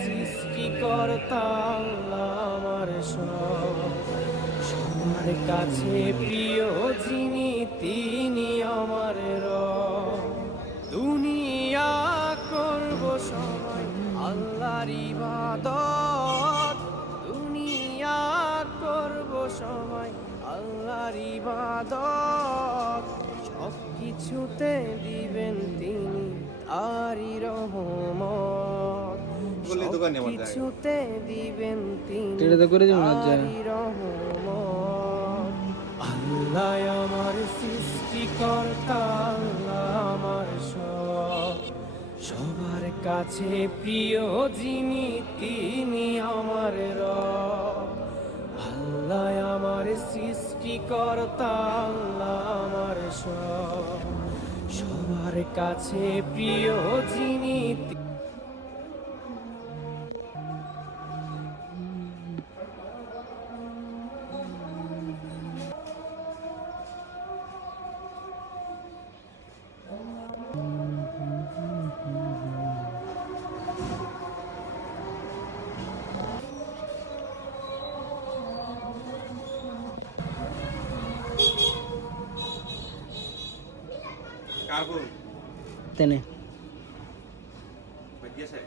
সৃষ্টিকর্তা আল্লাহ আমার সবার কাছে প্রিয় যিনি তিনি আমার রব। দুনিয়া করব সবাই আল্লাহর ইবাদত, দুনিয়া করব সবাই আল্লাহর ইবাদত। সব কিছুতে দিবেন তিনি তারই রহমত, সব কিছুতে দিবেন তিনি তারই রহমত। আল্লাহ আমার সৃষ্টিকর্তা আল্লাহ আমার সবার কাছে প্রিয় যিনি তিনি আমার রব। আল্লাহ আমার সৃষ্টিকর্তা আল্লাহ আমার সবার কাছে প্রিয় যিনি Kabul. তেনে Bagian saya.